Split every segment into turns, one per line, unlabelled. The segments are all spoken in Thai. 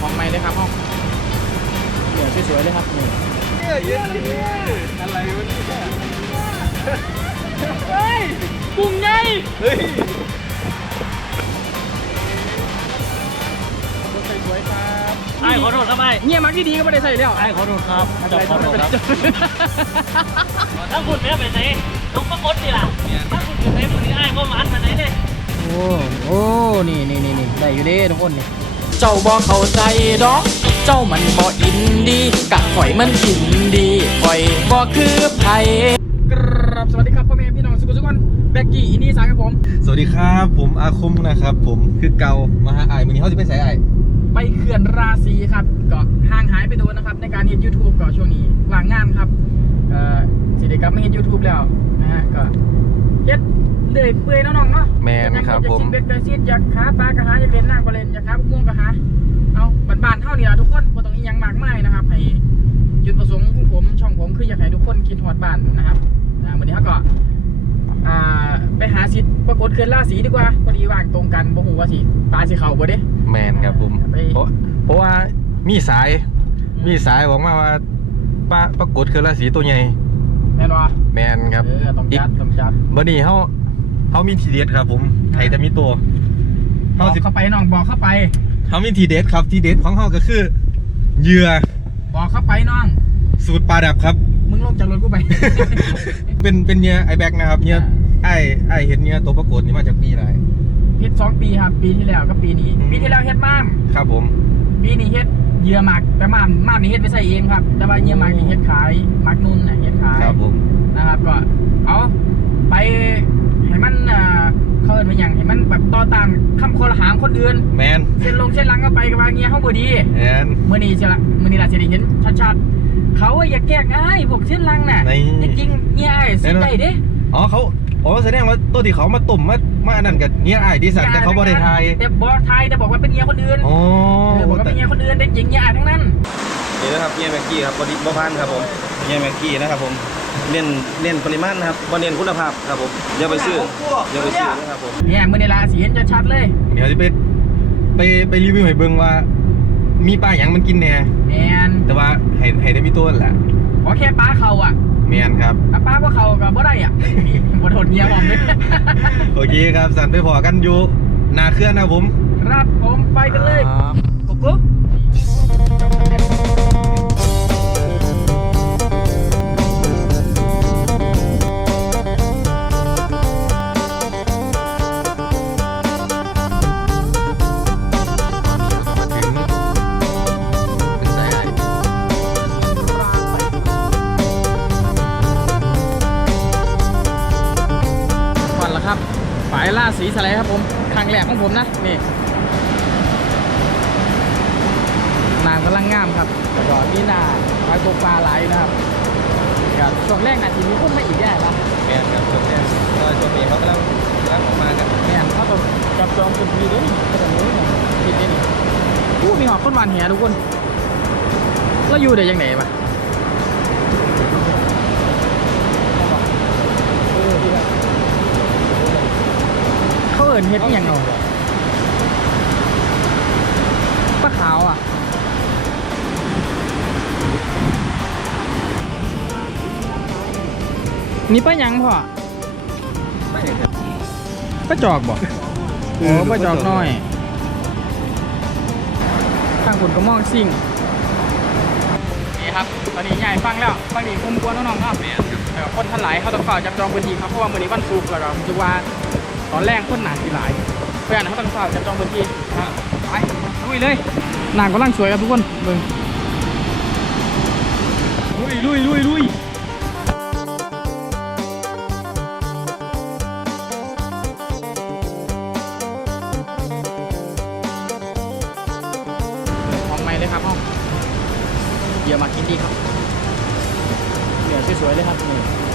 ของใหม่เลยครับห้องเหลือสวยๆเลยครับนี่เย
อะไรวะเนี่ย
เฮ้ยกุ้งใหญ่
เฮ้ย
สวยครับ
ไอ้ขอโทษครับไอ้
เงียมักดีก็ไม่ได้ใส่แล้ว
ไอ้ขอโทษครับจบ
ไร
ขอโทษครับ
ไม่เป็นไร
ถ้าคุณแม่ไปไหนลุกมากดดิล่ะถ้าคุณไปไหนคนนี้ไอ้ก็มันไปไหนเลย
โอ้โอ้นี่นี่นี่ได้อยู่เด้ทุกคนนี่
เจ้าบ่เข้าใจดอก เจ้ามันบ่อินดีกะข่อยมันอินดีข่อยบ่คือไผ
ครับสวัสดีครับพ่อแม่พี่น้องสุขุมสุขคนแบ็กกี้อินดี้สายครับผม
สวัสดีครับ ผมอาคมนะครับ ผมคือเกามาหาไอ้ายมือนี้เขาจะไปใส่ไอ้าย
ไปเขื่อนราศีครับก็ห่างหายไปโดนนะครับ ในการเห็น YouTube ก็ช่วงนี้ว่างงานครับเอ่อสิได้กลับมาเห็น YouTube แล้วนะฮะก็เฮ็ด เลื่อยเปื่อยเนาะน้องเนาะ
แมนครับ
อยาก
ผม
กินเบ็ดไก่ซีดอยากขาปลากระหาอยากเล่นน้ำก็เล่นอยากขาบุกม่วงกระหาเอาบ้านๆเท่านี้ล่ะทุกคนบ่ต้องอีหยังมากมายนะครับให้จุดประสงค์ของผมช่องผมคืออยากให้ทุกคนกินฮอดบ้านนะครับนะวันนี้เขาก็อ่าไปหาสิทธิ์ปรากฏเขื่อนราศีดีกว่าพอดีว่างตรงกันบ่ฮู้ว่าสิปลาสิเข้าบ่เด้
แมนครับผม
ไป
เพราะเพราะว่ามีสาย มีสายบอกมาว่าปลาปรากฏคือราศีตัวใหญ่
แม่นบ่
แมนครับ
เออต้องจัดต้องจัด
วันนี้เขา เขามีทีเด็ดครับ ผม
อ่า
ไทยจะมีตัว
บ
เขา
อก
สิ
เข้าไปน้องบอกเข้าไป
เขามีทีเด็ดครับทีเด็ดของเขาก็คือเหยื่อ
บอกเข้าไปน้อง
สูตรปลาดับครับ
มึงลงจากรถกูไป
เป็นเป็นเหยื่อไอแบ็กนะครับเหยื่อ
อ่า
ไอไอเห็นเหยื่อตัวปรากฏนี่มาจากปีอะไร
เฮ็ดสองปีครับ ปีที่แล้วกับปีนี้
อืม
ปีที่แล้วเฮ็ดม่าม
ครับผม
ปีนี้เฮ็ดเหยื่อหมักแต่ม่ามม่ามนี่เฮ็ดไปใส่เองครับ แต่ว่าเหยื่อหมักนี่เฮ็ดขายหมักนุ่นน่ะเฮ็ดขาย
ครับผม
นะครับ ก็เอาไปให้มันอ่าเขาเอิ้นว่าหยังให้มันแบบ ต่อต้านคำคอรหาของคนอื่น
แมน
เส้นลงเส้นหลังก็ไปกับว่าเงี้ยเฮาบ่ดี
แมน
มื่อนี้ใช่ละมื่อนี้ล่ะจะได้เห็นชัดๆเขาอะอย่าแกล้งอ้ายพวกเส้นลังน่ะ
ใน
จริงๆเนี่ยไอ้ายสิได้เด้
อ๋อเขาอ๋อแสดงว่าตัวที่เขามาตุ่มมามาอันนั้นกับเนี้ยไอ้ายดีสันแต่เขาบ่ได้ทาย
แต่บอกทายแต่บอกว่าเป็นเมียคนอื่น
อ๋อ
เออบอกว่าเป็นเมียคนอื่นแต่จริงเนี่ยอ้ายทั้งนั้น
นี่นะครับเฮียแม็กกี้ครับบอดี้บอพันครับผมเฮียแม็กกี้นะครับผม เน้นเน้นปริมาณนะครับบอเน้นคุณภาพครับผมอย่าไปซื้ออย่าไปซื้อนะครับผม
เนี่ยมื่อนี้ล่ะสิเห็นชัดๆเลย
เดี๋ยวจะไปไปไปรีวิวให้เบิ่งว่า มีปลาหยังมันกินแหน่
แมน
แต่ว่าให้ให้ได้มีตัวนั่นแหละ
ขอแค่ป้าเขาอะ
แมนครับ
ถ้าป้าพวกเขาก็บ่ได้อะนี่บ่โทษเมียผมเลย
โอเคครับสันไปพอกันอยู่หนาเคลื่อนนะครับผม
ครับผมไปกันเลย
ครับ
กุ๊กกุ๊ก
สี
สไลด์ครับผมครั้งแรกของผมนะนี่นางกำลังงามครับแล้วก็มีหน้าปลาตกปลาไหลนะครับครับช่วงแรกนาทีนี้พุ่งไม่อีกแย่ละ
แมนครับช่วงนี้ก็ช่วงนี้เขากำลังกำลังออกมากัน
แม่นเขาต้องจับจองเป็นพีด้วยนี่กระโดดนี้ผิดนี่นี่อู้มีหอกคนหวานแหทุกคน แล้วอยู่ได้ยังไงวะเขา เอินเฮ็ดอหย่างเนาะปลาขาวอะนี่ป้ายังพ่อป้าจอกบ่โอ้ป้าจอกน้อยข้างคุณก็มองซิ่งนี่ครับตอนนี้ใหญ่ฟังแล้วฟังดีคุมกวนน้องๆครับแต่ว่าคนทันหลายเขาต้องเฝ้าจับจองพื้นที่ครับเพราะว่ามื้อนี้วันศุกร์แล้วก็รู้สึกว่า ตอนแรกคนหนาสิหลายเพื่อนเขาต้องเฝ้าจับจองพื้นที่ไปลุยเลยหนางกำลังสวยครับทุกคนเบิ่งลุยลุยลุยลุยของใหม่เลยครับห้องเดี๋ยวมากินดีครับเหนือสวยๆเลยครับนี่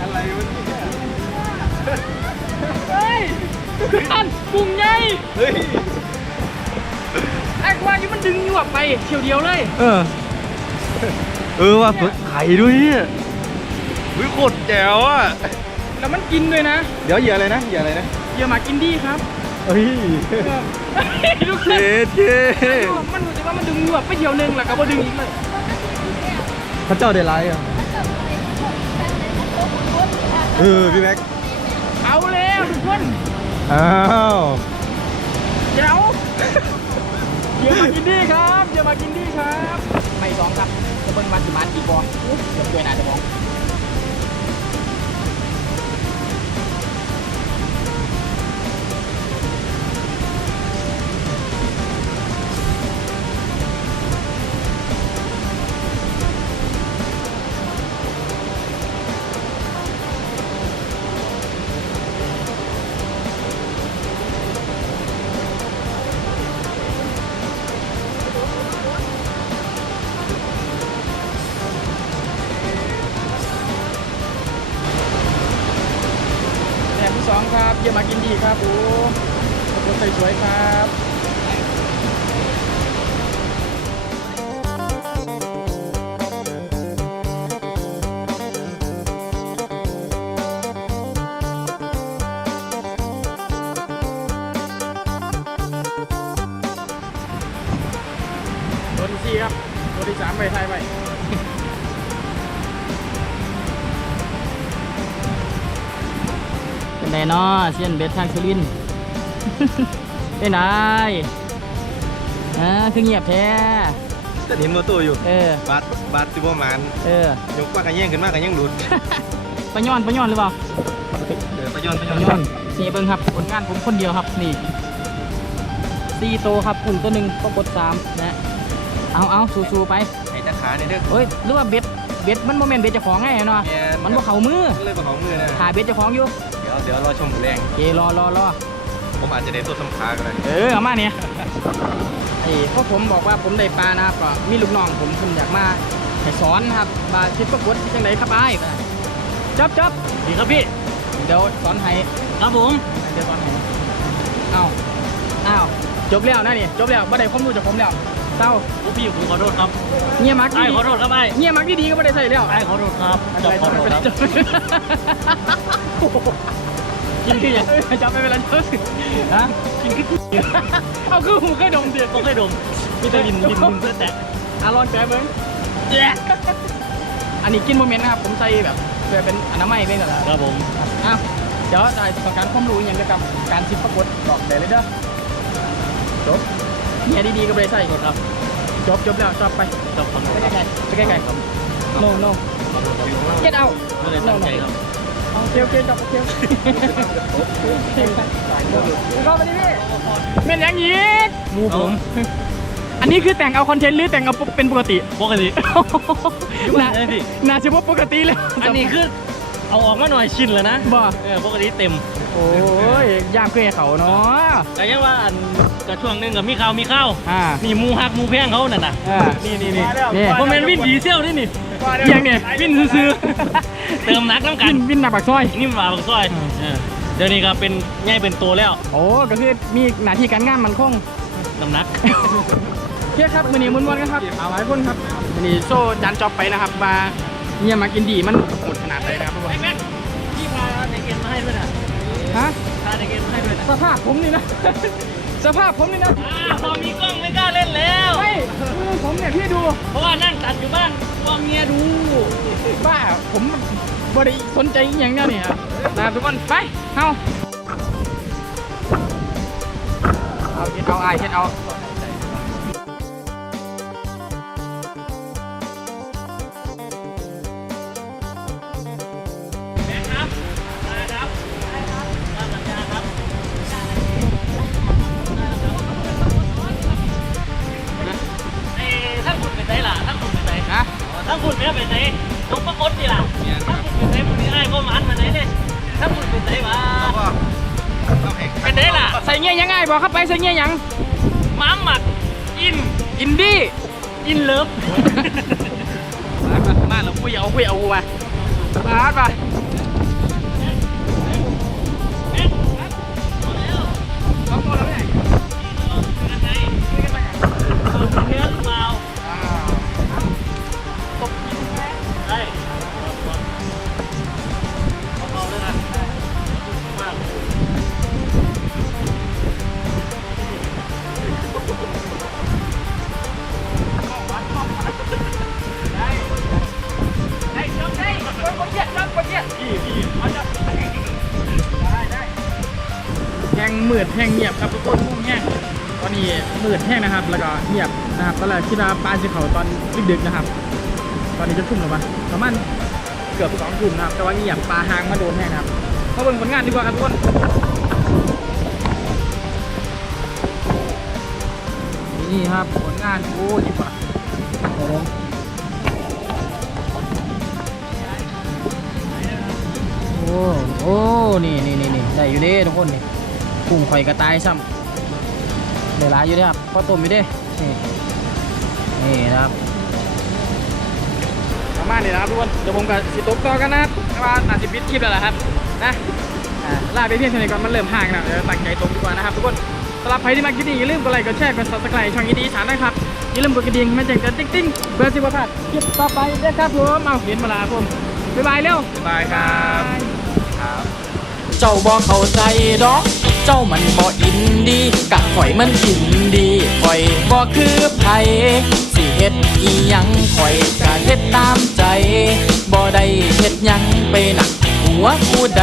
อะไรวะเนี่ย
เฮ้ยอันปรุงไง
เฮ้ย
ไอ้กวางนี่มันดึงหยวกไปเฉียวเดียวเลย
เออ เออว่าตัวไข่ด้วยเนี่ยวิโคตรแจ๋วอะ
แล้วมันกินด้วยนะ
เดี๋ยวเหยื่ออะไรนะเหยื่ออะไรนะ
เหยื่อหมากินดีครับ
เฮ้ย
ลูก
เจ๊เจ๊
มันรู้สึกว่ามันดึงหยวกไปเดียวหนึงแล้วก็บ่ดึงอีกเลย
พระเจ้าได้ร้ายอะ เออพี่แม็ก
เอาแล้วทุกคน
อ้าว
เดี๋ยวเหยื่อหมากินดีครับเหยื่อหมากินดีครับ ไม่สองครับจะเบิ่งมันสิมันอีกบ่เดี๋ยวช่วยหน่าจะมอง ดีครับโอ้ขอบคุณสวยครับตัวที่สี่ครับตัวที่สามไปไทยไป เป็นไงเนาะเซียนเบสทางสุรินทร์เป็นไงอ่าคือเงียบแท้
จะเห็นตัวตัวอยู่
เออ
บาดบาดติบมัน
เออ ย
กปากกันแย่งขึ้นมากกันยังหลุด
ปะย้อนปะย้อนหรือเปล่า
เดี๋ยวไปย้อนไป
ปะ
ย้
ย้อ
อนน
นี่เบิ้งครับผลงานผมคนเดียวครับนี่ซีโตวครับอุ่นตัวหนึ่งก็กดสามนะ เอาเอาสู้ๆไป
ไอ้ตาขาเนี่ยเด้อ
เอ้ยหรือว่าเบ็ด เบ็ดมันโมเมนต์เบ็ดเจ้าของไงเนาะ
แม่น
มันบ่เข่ามือ
มันเลยมาของมือนะ
ถ่ายเบ็ดเจ้าของอยู่
เดี๋ยวเดี๋ยวรอชมหมูแรง
เกรอรอรอ
ผมอาจจะได้ตัวสำขาก็ได้
เออเอามาเนี่ยไอ้พวกผมบอกว่าผมได้ปลานะครับก็มีลูกน้องผมคุณอยากมาให้สอนนะครับมาคิดประกวดที่จังไดครับไอ้ายจับจับ
ดีครับพี่
เดี๋ยวสอนให้
ครับผม
เดี๋ยวสอนให้อ้าวอ้าวจบแล้วนะนี่จบแล้วบ่ได้ความรู้จากผมแล้ว เศร้า
โอ้พี่ผมขอโทษครับ
เงียมัก
ไอ้
ดี
ขอโทษครับไอ้
เงียมักดีๆก็บ่ได้ใส่แล้ว
ไอ้ขอโทษครับจบขอโทษครับ
กินคืออย่างจับไปเป็นไรฮะ
กินขึ้น
เอาคือหูเคยดมเดียว
ก็เคยดมมีแต่ลินลินลินแต่
อะลองแกะเบิ้งแย่อันนี้กินโมเมนต์นะครับผมใส่แบบเพื่อเป็นอนามัยเป็นกันแล้ว
ครับผม
อ้าวเดี๋ยวได้ต้องการความรู้อย่างเกี่ยวกับการซิปประกวดบอกได้เลยเด้อจบ เนี่ยดีๆก็ไม่ได้ใส่ครับจบจบแล้วจบไป
จบขอโทษ
ไป
ครับ
ไกลๆไปไกลๆ no no get out
ไม่ได้ตั้งใจครับ
โอเคโอเคจบโอเคก็ไปดิพี่เป็นอย่างนี้
มูผม
อันนี้คือแต่งเอาคอนเทนต์หรือแต่งเอาเป็นปกติ
ปกติ
น่า
ได้พี่
น่าจะว่าปกติเลย
อันนี้คือ เอาออกมาหน่อยชินแล้วนะ
บ่
เออปกติเต็ม
โอ้ยยามเกยเขาเนาะ
แต่ยังว่าอันกระช่วงหนึงกับมีข้าวมีข้าว
อ่า
นี่หมูฮักหมูแพงเขานั่นน่ะ
อ่า
นี่นี่นี่
นี่
โมเมนต์วินดีเซลนี่นี่
อย่างเนี่ยวินซื้อ
เติมนักน้ำ
ๆ
กั
วิ
น
นวินหนักปากซอย
นี่มาบักซอยเออเดี๋ยวนี้ก็เป็นใหญ่เป็นตัวแล้ว
โอ้ก็คือมีหน้าที่การงานมันคง
น้ำหนัก
เพียครับมือนี้มุนวนกันครับเอาหลายคนครับมือนี้โซ่ดันจอบไปนะครับมา เนี่ยมากินดีมันหมดขนาดเลยนะครับทุกคน
ไอ้แม็กพี่พาเด็กเอ็นมาให้ด้วยนะ
ฮะ
พาเด็กเอ็นมาให้ด้วยนะ
สภาพผมนี่นะ สภาพผมนี่นะ
อ่าพอมีกล้องไม่กล้าเล่นแล้ว
ไม่มือผมเนี่ยพี่ดู
เพราะว่านั่งตัดอยู่บ้านกลัวเมียดู
บ้า ผมบริสนใจอหย่างเนี้ยนี่ครับนะครับทุกคนไปเอาเอาเฮ็ดเอาไอายเฮ็ดเอา
บอกเข้า
ไปใส่เงี้ยยัง
ม้าหมักอิน
อินดี้
อินเลิฟ
มามามาเราคุยเอาคุยเอามาบาสไปสองตัวแล้วไง
อน
แรกคิดว่าปลาจะเขาตอนดึกๆนะครับ ตอนนี้จะทุ่มหรือเปล่าประมาณเกือบสองทุ่มนะครับ แต่ว่าเงียบปลาหางมาโดนแห้งนะครับมาเบิ่งผลงานดีกว่าครับทุกคนนี่ครับผลงานโอ้ดีกว่าโอ้โหโอ้นี่นี่นี่นี่ได้อยู่เด้ทุกคนนี่กุ้งข่อยกระต่ายซ้ำเดี๋ยวหลายอยู่ด้ครับพอต้มอยู่เด้นี่ นี่นะครับประมาณนี้นะครับทุกคนเดี๋ยวผมกับสิตกต่อกันนะครับแต่ว่าน่าจะปิดคลิปแล้วล่ะครับนะอ่าลาไปเพียงเท่านี้ก่อนมันเริ่มห่างแล้วเดี๋ยวตั้งใจตกดีกว่านะครับทุกคนสำหรับใครที่มาคลิปนี้อย่าลืมกดไลค์กดแชร์กด subscribe ช่องยินดีสารนะครับอย่าลืมกดกระดิ่งไม่แจ้งเตือนติ๊งติ๊งเพื่อสิบพลาดคลิปต่อไปด้วยครับผมเอาเห็นมาลาผมบ๊ายบายเร็ว
บายครับ
เจ้าบ่เข้าใจดอก เจ้ามันบ่อินดีกะข่อยมันอินดีข่อยบ่คือไผสิเฮ็ดอีหยังข่อยกะเฮ็ดตามใจบ่ได้เฮ็ดหยังไปหนักหัวผู้ใด